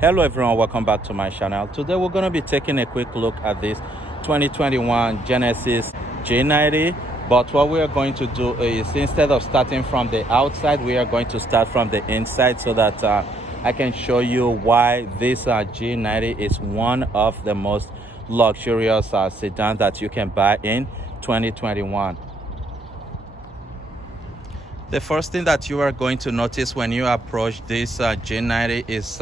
Hello everyone, welcome back to my channel. Today we're going to be taking a quick look at this 2021 Genesis G90, but what we are going to do is, instead of starting from the outside, we are going to start from the inside so that I can show you why this G90 is one of the most luxurious sedans that you can buy in 2021. The first thing that you are going to notice when you approach this G90 is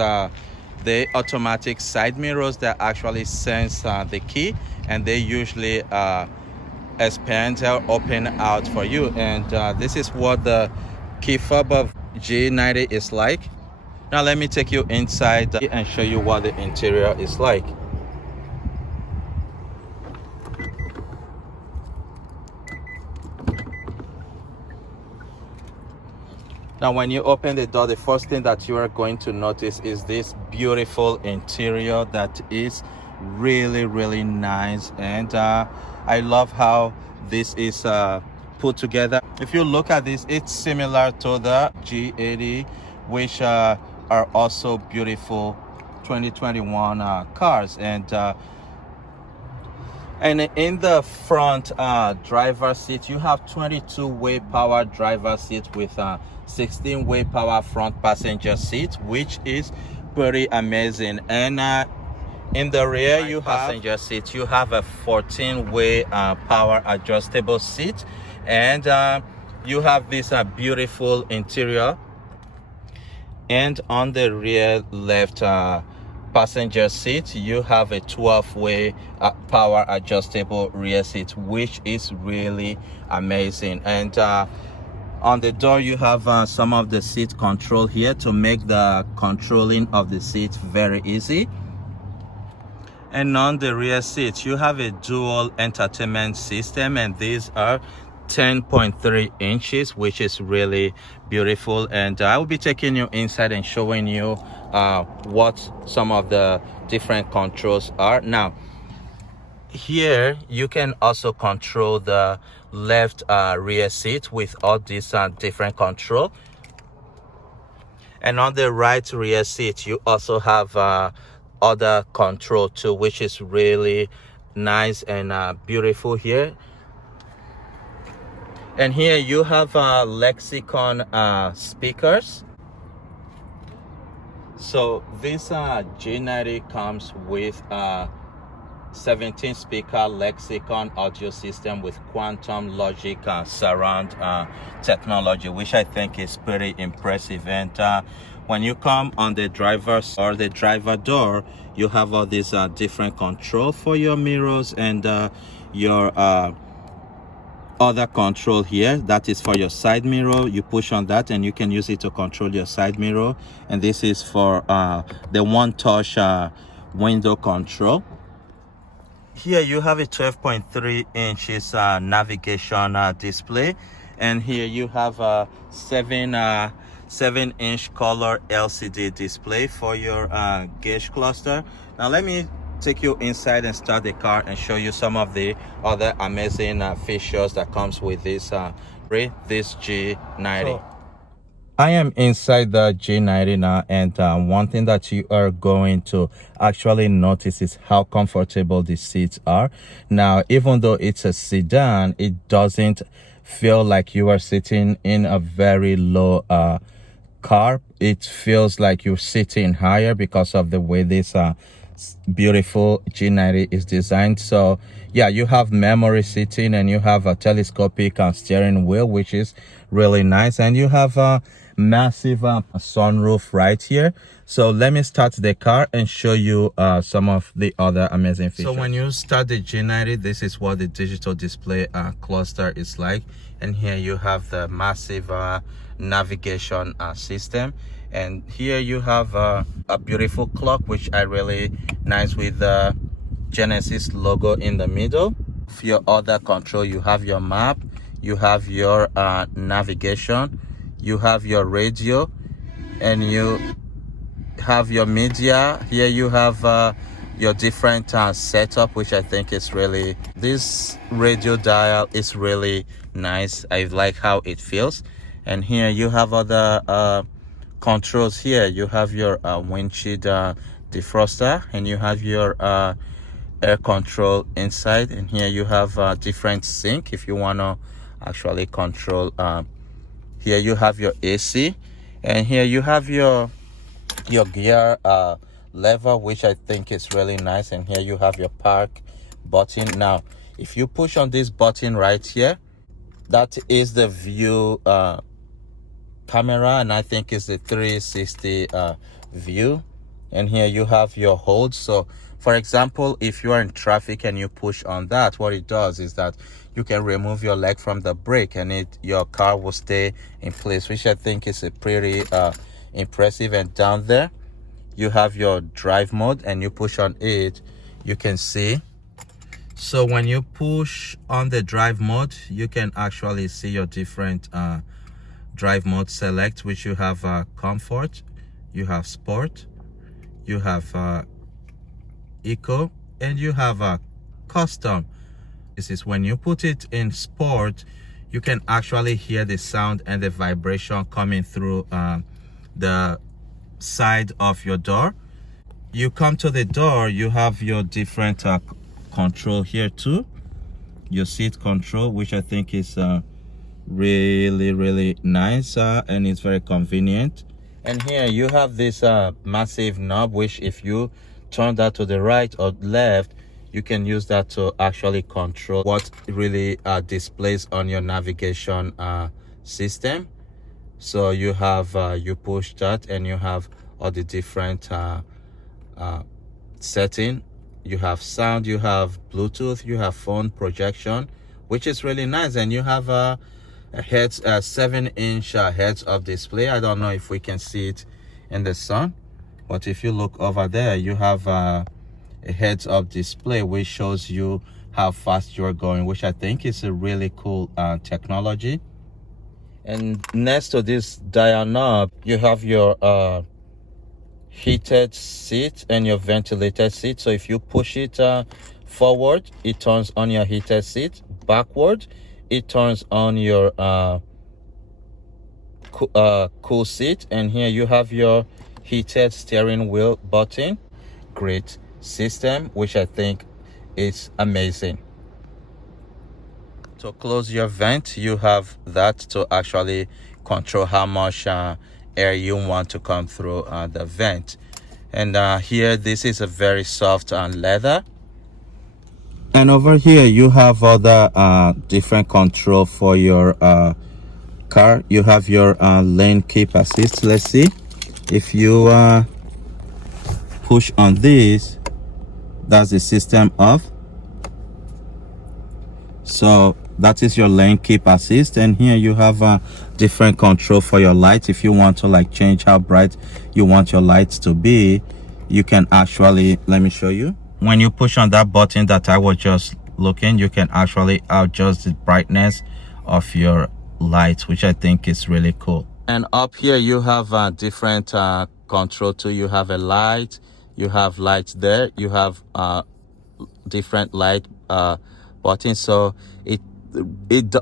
the automatic side mirrors that actually sense the key, and they usually expand or open out for you. And this is what the key fob of G90 is like. Now let me take you inside and show you what the interior is like. Now when you open the door, the first thing that you are going to notice is this beautiful interior that is really nice, and I love how this is put together. If you look at this, it's similar to the G80, which are also beautiful 2021 cars. And in the front driver seat, you have 22-way power driver seat with 16-way power front passenger seat, which is pretty amazing. And in the rear, you have passenger seat. You have a 14-way power adjustable seat, and you have this beautiful interior. And on the rear left passenger seat, you have a 12-way power adjustable rear seat, which is really amazing. And on the door, you have some of the seat control here to make the controlling of the seat very easy. And on the rear seat, you have a dual entertainment system, and these are 10.3 inches, which is really beautiful. And I will be taking you inside and showing you what some of the different controls are. Now here you can also control the left rear seat with all these different control, and on the right rear seat you also have other control too, which is really nice and beautiful here. And here you have Lexicon speakers. So this G90 comes with 17 speaker Lexicon audio system with quantum logic surround technology, which I think is pretty impressive. And when you come on the driver's or the driver door, you have all these different control for your mirrors, and your other control here, that is for your side mirror. You push on that and you can use it to control your side mirror. And this is for the one touch window control. Here you have a 12.3 inches navigation display, and here you have a 7-inch color LCD display for your gauge cluster. Now let me take you inside and start the car and show you some of the other amazing features that comes with this G90. So, I am inside the G90 now, and one thing that you are going to actually notice is how comfortable the seats are. Now, even though it's a sedan, it doesn't feel like you are sitting in a very low car. It feels like you're sitting higher because of the way this beautiful G90 is designed. So yeah, you have memory seating, and you have a telescopic steering wheel, which is really nice, and you have a massive sunroof right here. So let me start the car and show you some of the other amazing features. So when you start the G90, this is what the digital display cluster is like, and here you have the massive navigation system. And here you have a beautiful clock, which I really nice with the Genesis logo in the middle. For your other control, you have your map, you have your navigation, you have your radio, and you have your media. Here you have your different setup, which I think is really, this radio dial is really nice. I like how it feels. And here you have other controls here. You have your windshield defroster, and you have your air control inside, and here you have different sync if you want to actually control. Here you have your AC, and here you have your gear lever, which I think is really nice. And here you have your park button. Now if you push on this button right here, that is the view camera, and I think it's the 360 view. And here you have your hold. So for example, if you are in traffic and you push on that, what it does is that you can remove your leg from the brake, and your car will stay in place, which I think is a pretty impressive. And down there you have your drive mode, and you push on it, you can see. So when you push on the drive mode, you can actually see your different drive mode select, which you have comfort, you have sport, you have eco, and you have custom. This is when you put it in sport, you can actually hear the sound and the vibration coming through the side of your door. You come to the door, you have your different control here too, your seat control, which I think is really nice, and it's very convenient. And here you have this massive knob, which if you turn that to the right or left, you can use that to actually control what really displays on your navigation system. So you have you push that, and you have all the different setting. You have sound, you have Bluetooth, you have phone projection, which is really nice. And you have a 7-inch heads-up display. I don't know if we can see it in the sun, but if you look over there, you have a heads-up display which shows you how fast you're going, which I think is a really cool technology. And next to this dial knob, you have your heated seat and your ventilated seat. So if you push it forward, it turns on your heated seat. Backward, it turns on your cool seat. And here you have your heated steering wheel button. Great system, which I think is amazing. To close your vent, you have that to actually control how much air you want to come through the vent. And here, this is a very soft leather. And over here you have other different control for your car. You have your lane keep assist. Let's see if you push on this, that's the system off. So that is your lane keep assist. And here you have a different control for your lights. If you want to like change how bright you want your lights to be, you can actually, let me show you. When you push on that button that I was just looking, you can actually adjust the brightness of your lights, which I think is really cool. And up here you have a different control too. You have a light, you have lights there, you have different light buttons. So it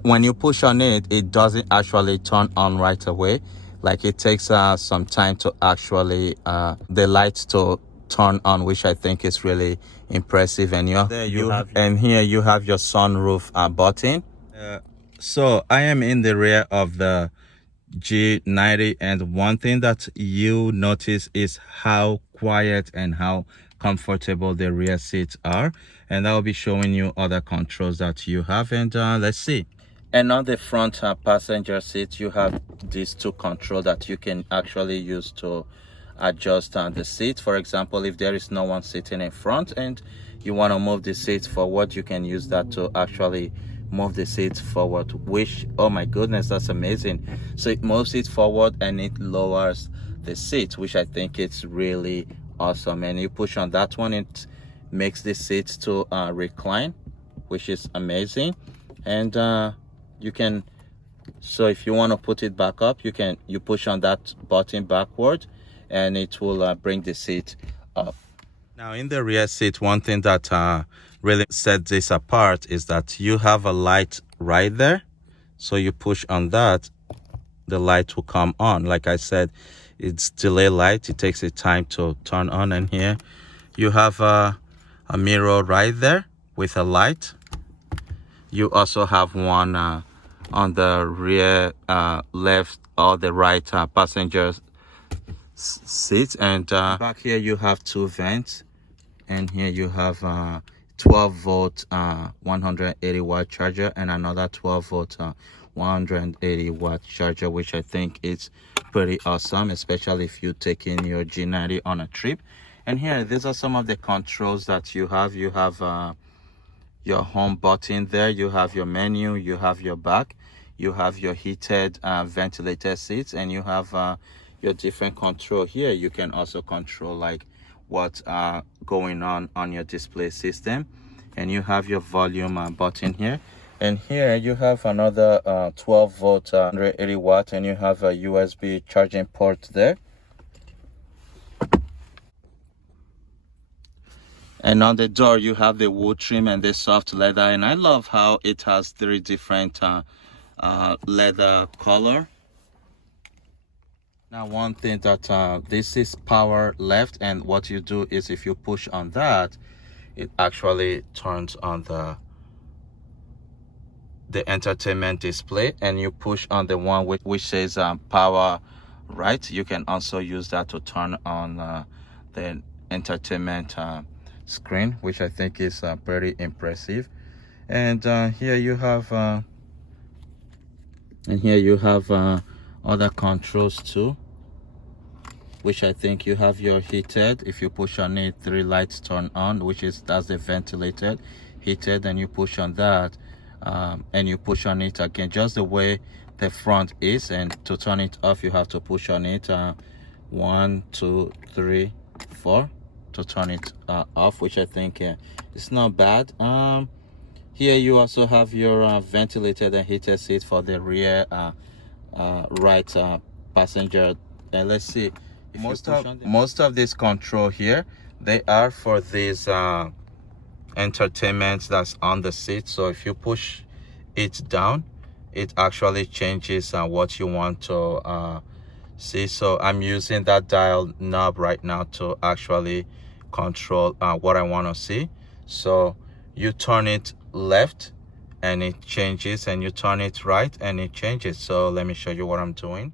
when you push on it, it doesn't actually turn on right away. Like it takes some time to actually the lights to turn on, which I think is really impressive. And and here you have your sunroof button. So I am in the rear of the G90, and one thing that you notice is how quiet and how comfortable the rear seats are. And I'll be showing you other controls that you have. And let's see. And on the front passenger seat, you have these two controls that you can actually use to adjust the seat. For example, if there is no one sitting in front and you want to move the seat forward, you can use that to actually move the seat forward, which, oh my goodness, that's amazing. So it moves it forward and it lowers the seat, which I think it's really awesome. And you push on that one, it makes the seat to recline, which is amazing. And you can, so if you want to put it back up, you push on that button backward and it will bring the seat up. Now in the rear seat, one thing that really sets this apart is that you have a light right there. So you push on that, the light will come on. Like I said, It's delay light. It takes a time to turn on. And here you have a mirror right there with a light. You also have one on the rear left or the right passenger seat. And back here you have two vents, and here you have 12 volt 180 watt charger and another 12 volt 180 watt charger, which I think is pretty awesome, especially if you're taking your G90 on a trip. And here, these are some of the controls that you have. You have your home button there, you have your menu, you have your back, you have your heated ventilated seats, and you have your different control here. You can also control like what's going on your display system, and you have your volume button here. And here you have another 12 volt 180 watt, and you have a USB charging port there. And on the door you have the wood trim and the soft leather, and I love how it has three different leather color. Now, one thing that this is power left, and what you do is if you push on that, it actually turns on the entertainment display, and you push on the one which says power right. You can also use that to turn on the entertainment screen, which I think is pretty impressive. And here you have other controls too, which I think you have your heated. If you push on it, three lights turn on, that's the ventilated, heated, and you push on that and you push on it again just the way the front is. And to turn it off, you have to push on it 1 2 3 4 to turn it off, which I think is not bad. Here you also have your ventilated and heated seat for the rear right passenger. And let's see, most of this control here, they are for these entertainment that's on the seat. So if you push it down, it actually changes what you want to see. So I'm using that dial knob right now to actually control what I want to see. So you turn it left and it changes, and you turn it right and it changes. So let me show you what I'm doing.